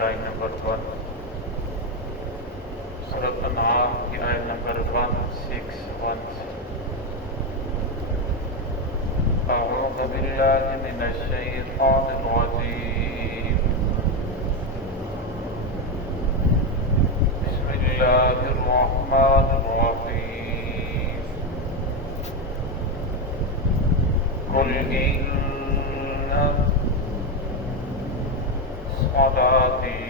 Line number 1، سورۃ انعام کی آیت نمبر 161 سے۔ اعوذ باللہ من الشیطان الرجیم، بسم اللہ الرحمن الرحیم، قل ان صلاتي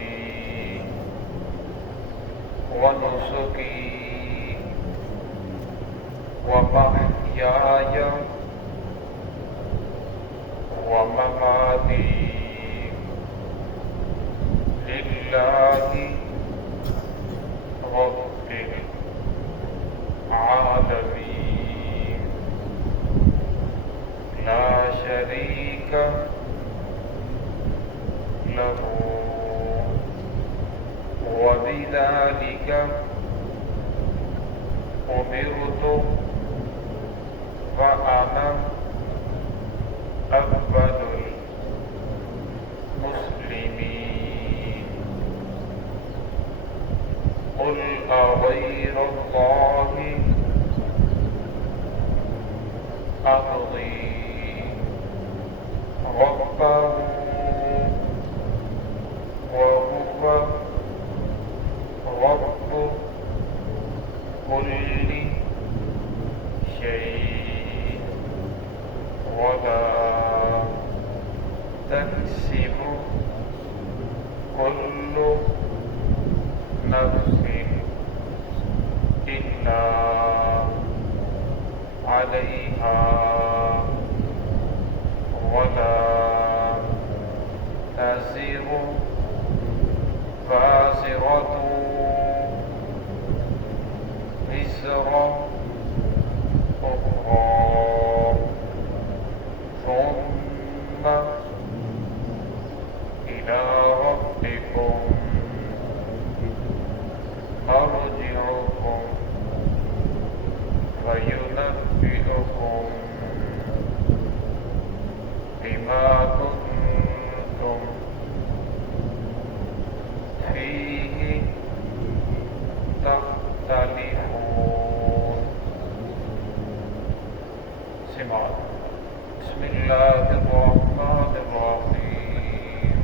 ونسكي ومحياي ومماتي لله رب العالمين لا شريك له وبذلك أمرت وأنا أول المسلمين قل أغير الله أبغي ربا وهو رب كل شيء ولا تكسب كل نفس إلا عليها ولا تزر وازرة وزر أخرى ثم إلى ربكم مرجعكم فينبئكم بما كنتم فيه تختلفون۔ سماعت۔ بسم اللہ الرحمن الرحیم،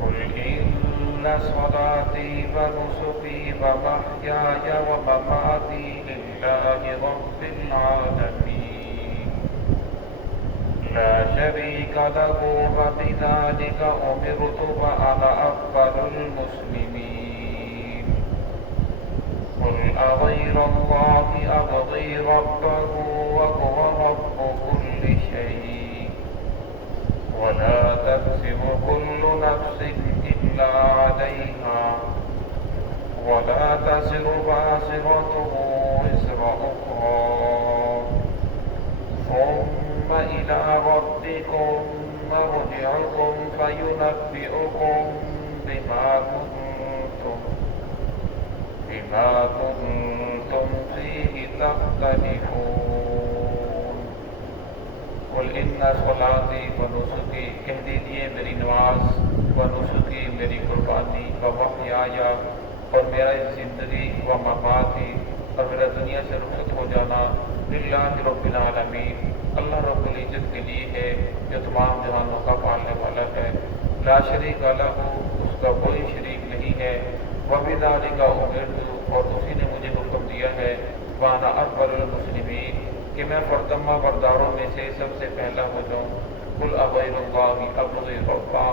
قل ان صلاتي ونسكي ومحياي ومماتي لله رب العالمين لا شريك له وبذلك أمرت وأنا أول المسلمين قل أغير الله أبغي ربا وهو رب كل شيء ولا تكسب كل نفس إلا عليها ولا تزر وازرة وزر أخرى ثم إلى ربكم مرجعكم فينبئكم بما كنتم فيه تختلفون۔ قل ان صلاتي ونسكي، کہہ دیجئے میری نماز، ونسكي میری قربانی، ومحیاي اور میرا زندگی، ومماتی اور میرا دنیا سے رخصت ہو جانا، للہ رب العالمین اللہ رب العزت کے لیے ہے جو تمام جہانوں کا پالنے والا ہے، لا شریک لہ اس کا کوئی شریک نہیں ہے، وبذالک امرت اور اسی نے مجھے حکم دیا ہے، وانا اول المسلمین کہ میں فردمہ برداروں میں سے سب سے پہلا ہو جاؤں، قل اغیر اللہ ابغی ربا،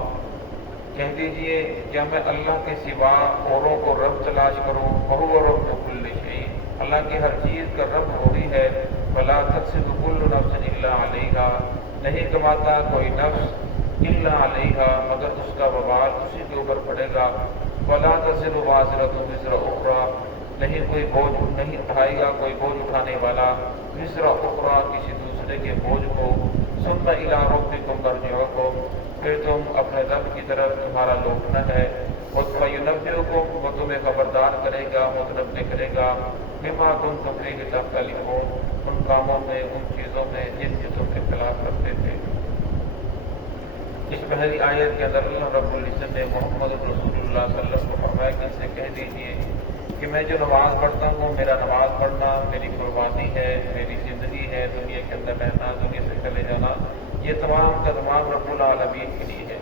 کہہ دیجئے کیا میں اللہ کے سوا اوروں کو رب تلاش کروں، وہو رب کل شیء اللہ کی ہر چیز کا رب وہی ہے، ولا تکسب کل نفس الا علیہا نہیں کماتا کوئی نفس الا علیہا مگر اس کا وبال اسی کے اوپر پڑے گا، ولا تزر وازرۃ وزر اخرى نہیں کوئی بوجھ نہیں اٹھائے گا کوئی بوجھ اٹھانے والا، وزر اخرى کسی دوسرے کے بوجھ کو، ثم الی ربکم مرجعکم پھر تم اپنے رب کی طرف تمہارا لوٹنا ہے، وَيُنَبِّئُكُمْ وہ تمہیں خبردار کرے گا، متنبع کرے گا، بِمَا كُنتُمْ فِيهِ تَخْتَلِفُونَ ان کاموں میں ان چیزوں میں جن کی تم اختلاف کرتے تھے۔ اس پہلی آیت کے اندر اللہ رب العزت نے محمد رسول اللہ صلی اللہ علیہ وسلم کو فرمایا کہ ان سے کہہ دیجیے کہ میں جو نماز پڑھتا ہوں، میرا نماز پڑھنا میری قربانی ہے، میری زندگی ہے، دنیا کے اندر رہنا، دنیا سے چلے جانا، یہ تمام کا تمام رب العالمین کے لیے ہے۔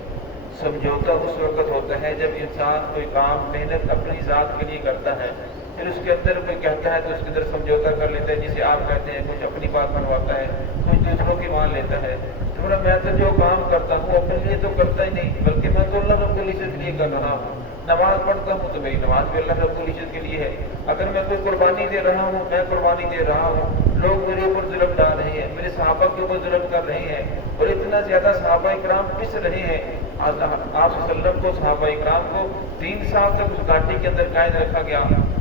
سمجھوتا اس وقت ہوتا ہے جب انسان کوئی کام محنت اپنی ذات کے لیے کرتا ہے، پھر اس کے اندر کوئی کہتا ہے تو اس کے اندر سمجھوتا کر لیتا ہے، جسے آپ کہتے ہیں کچھ اپنی بات منواتا ہے، کچھ دوسروں کی مان لیتا ہے۔ تو میں تو جو کام کرتا ہوں اپنے لیے تو کرتا ہی نہیں، بلکہ میں تو اللہ رب العزت کے لیے کر رہا ہوں۔ نماز پڑھتا ہوں تو میری نماز بھی اللہ رب العزت کے لیے ہے۔ اگر میں کوئی قربانی دے رہا ہوں، میں قربانی دے رہا ہوں، لوگ میرے اوپر ظلم ڈال رہے ہیں، میرے صحابہ کے اوپر ظلم کر رہے ہیں، اور اتنا زیادہ صحابہ اکرام پس رہے ہیں۔ آپ صلی اللہ علیہ وسلم کو، صحابہ اکرام کو 3 سال تک اس گھاٹی کے اندر قید رکھا گیا،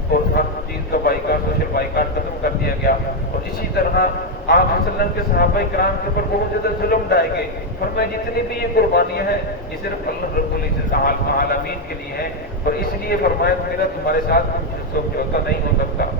اور ہر چیز کا بائیکاٹ، سوشل بائیکاٹ ختم کر دیا گیا، اور اسی طرح آپ صلی اللہ علیہ وسلم کے صحابہ اکرام کے اوپر بہت زیادہ ظلم ڈائے گئے۔ فرمایا جتنی بھی یہ قربانیاں ہیں یہ صرف اللہ رب العزت العالمین کے لیے ہیں، اور اس لیے فرمایا میرا تمہارے ساتھ سمجھوتا نہیں ہو سکتا۔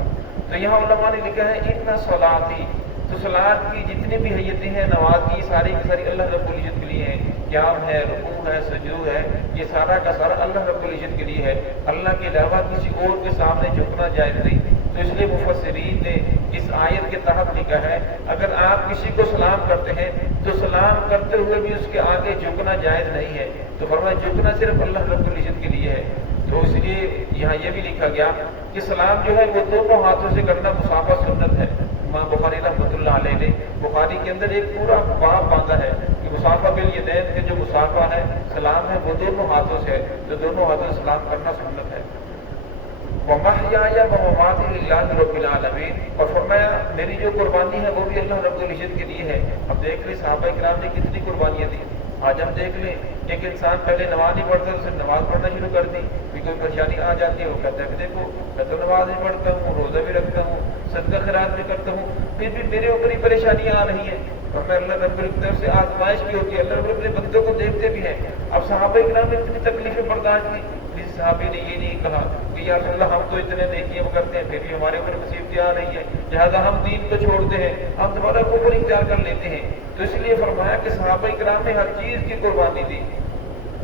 تو یہاں علماء نے لکھا ہے ان صلاتی، تو صلاۃ کی جتنی بھی حیتیں ہیں، نماز کی ساری کی ساری اللہ رب العزت کے لیے ہیں۔ قیام ہے، رکوع ہے، سجود ہے، یہ سارا کا سارا اللہ رب العزت کے لیے ہے۔ اللہ کے علاوہ کسی اور کے سامنے جھکنا جائز نہیں۔ تو اس لیے مفسرین نے اس آیت کے تحت لکھا ہے اگر آپ کسی کو سلام کرتے ہیں تو سلام کرتے ہوئے بھی اس کے آگے جھکنا جائز نہیں ہے۔ تو فرمایا جھکنا صرف اللہ رب العزت کے لیے ہے۔ تو اس لیے یہاں یہ بھی لکھا گیا کہ سلام جو ہے وہ دونوں ہاتھوں سے کرنا مصافہ سنت ہے۔ امام بخاری رحمۃ اللہ علیہ نے بخاری کے اندر ایک پورا باب باندھا ہے کہ مصافہ بالیدین کے جو مصافہ ہے، سلام ہے، وہ دونوں ہاتھوں سے ہے، تو دونوں ہاتھوں سے سلام کرنا سنت ہے۔ وَمَحْيَايَ وَمَمَاتِي لِلَّهِ رَبِّ الْعَالَمِينَ، اور فرمایا میری جو قربانی ہے وہ بھی اللہ رب العزت کے لیے ہے۔ اب دیکھ لیں صحابہ کرام نے کتنی قربانیاں دی۔ آج ہم دیکھ لیں ایک انسان پہلے نماز نہیں پڑھتا، اسے نماز پڑھنا شروع کر دی، کوئی پریشانی آ جاتی ہے، وہ کہتا ہے کہ دیکھو میں تو نماز نہیں پڑھتا ہوں، روزہ بھی رکھتا ہوں، صدقہ خیرات بھی کرتا ہوں، پھر بھی میرے اوپر ہی پریشانیاں آ رہی ہیں۔ اور میں اللہ رب کی طرف سے آزمائش بھی ہوتی ہے، اللہ رب اپنے بندوں کو دیکھتے بھی ہیں۔ اب صحابہ کرام نے اتنی تکلیفیں برداشت کی، کسی صحابی نے یہ نہیں کہا کہ یا رسول اللہ ہم تو اتنے نیکیاں کرتے ہیں پھر بھی ہمارے اوپر مصیبتیں آ رہی ہیں، لہٰذا ہم دین کو چھوڑتے ہیں، ہم تمہارا کفر اختیار کر لیتے ہیں۔ تو اس لیے فرمایا کہ صحابہ کرام نے ہر چیز کی قربانی دی۔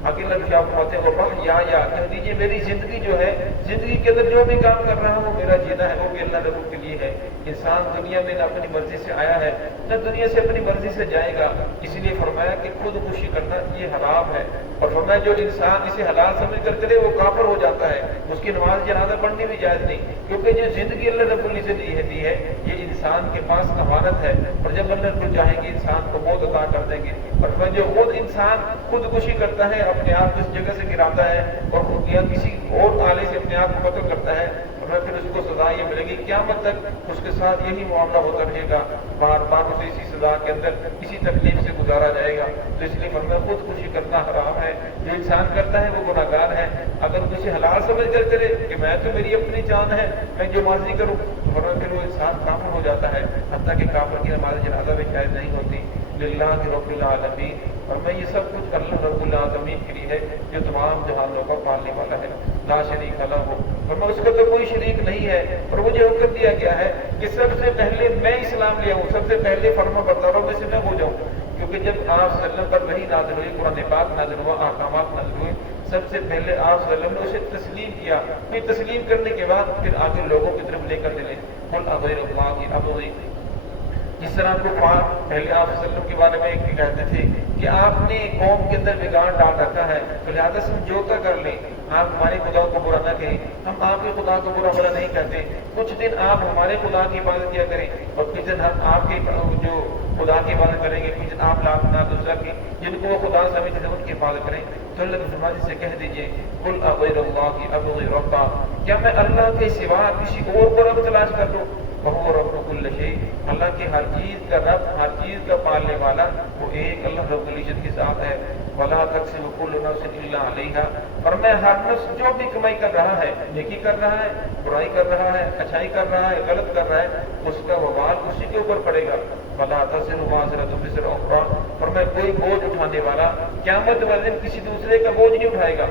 آگے اللہ شاہ فرماتے ہیں وَمَحْيَايَ، کہہ دیجیے میری زندگی جو ہے، زندگی کے اندر جو بھی کام کر رہا ہوں میرا جینا ہے وہ بھی اللہ رب کے لیے ہے۔ انسان دنیا میں نہ اپنی مرضی سے آیا ہے نہ دنیا سے اپنی مرضی سے جائے گا، اس لیے فرمایا کہ خود خوشی کرنا یہ حرام ہے، اور فرمایا جو انسان اسے حلال سمجھ کر چلے وہ کافر ہو جاتا ہے، اس کی نماز جنازہ پڑھنی بھی جائز نہیں، کیونکہ جو زندگی اللہ رب العزت نے دی ہے یہ انسان کے پاس امانت ہے، اور جب اللہ رب چاہیں گے انسان کو موت عطا کر دیں گے۔ اور جو خود انسان خودکشی کرتا ہے، اپنے آپ کو اس جگہ سے گراتا ہے اور یا کسی اور آلے سے اپنے آپ کو قتل کرتا ہے، اور پھر اس کو سزا یہ ملے گی، قیامت تک اس کے ساتھ یہی معاملہ ہوتا رہے گا، بار بار اسے اسی سزا کے اندر اسی تکلیف سے گزارا جائے گا۔ تو اس لیے فرمایا خودکشی کرنا حرام ہے، جو انسان کرتا ہے وہ گناہ گار ہے۔ اگر کسی حلال سمجھ کر چلے کہ میں تو میری اپنی جان ہے، میں جو مرضی کروں، ورنہ پھر وہ انسان کافر ہو جاتا ہے، حتیٰ کہ کافر کی نماز جنازہ بھی شاید نہیں ہوتی۔ للہ رب العالمین، اور میں یہ سب کچھ اللہ رب العالمین کے لیے ہے جو تمام جہانوں کا پالنے والا ہے، لا شریک لہ ہو، اور میں اس کا تو کوئی شریک نہیں ہے۔ اور مجھے حکم دیا گیا ہے کہ سب سے پہلے میں اسلام لیا ہوں، سب سے پہلے فرما برداروں میں سے میں ہو جاؤں، کیونکہ جب آپ صلی اللہ علیہ وسلم پر وحی نازل ہوئی، قرآن پاک نازل ہوا، احکامات نازل ہوئے، سب سے پہلے آپ صلی اللہ علیہ وسلم نے اسے تسلیم کیا، پھر تسلیم کرنے کے بعد پھر آگے لوگوں کی طرف لے کر چلے۔ قل اغیر اللہ ابغی، جس طرح کفار پہلے آپ صلی اللہ علیہ وسلم کے بارے میں ایک کہتے تھے کہ آپ نے قوم کے اندر بگاڑ ڈال رکھا ہے، تو لہٰذا سمجھوتا کر لیں، آپ ہمارے خدا کو برا نہ کہیں، ہم آپ کے خدا کو برا بھلا نہیں کہتے، کچھ دن آپ ہمارے خدا کی عبادت کیا کریں اور کچھ دن ہم آپ کے جو خدا کی عبادت کریں گے، کچھ دن آپ لا دوسرا کی جن کو وہ خدا سمجھتے ہیں ان کی عبادت کریں۔ تو اللہ کے فرمان سے کہہ دیجیے قل اغیر اللہ ابغی ربا، کیا میں اللہ کے سوا کسی اور کو رب تلاش کر لوں؟ وَهُوَ رَبُّ كُلِّ شَيْءٍ، اللہ کی ہر چیز کا رب، ہر چیز کا پالنے والا وہ ایک اللہ رب العزت کے ساتھ ہے۔ وَلَا تَقْسِمُ كُلُّ نَفْسٍ إِلَّا عَلَيْهَا، اور میں ہر نفس جو بھی کمائی کر رہا ہے، نیکی کر رہا ہے، برائی کر رہا ہے، اچھائی کر رہا ہے، غلط کر رہا ہے، اس کا وبال اسی کے اوپر پڑے گا۔ وَلَا تَزِرُ وَازِرَةٌ وِزْرَ أُخْرَىٰ، اور میں کوئی بوجھ اٹھانے والا قیامت والے دن کسی دوسرے کا بوجھ نہیں اٹھائے گا۔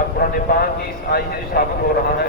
اب قرآن پاک کی اس آیت سے ثابت ہو رہا ہے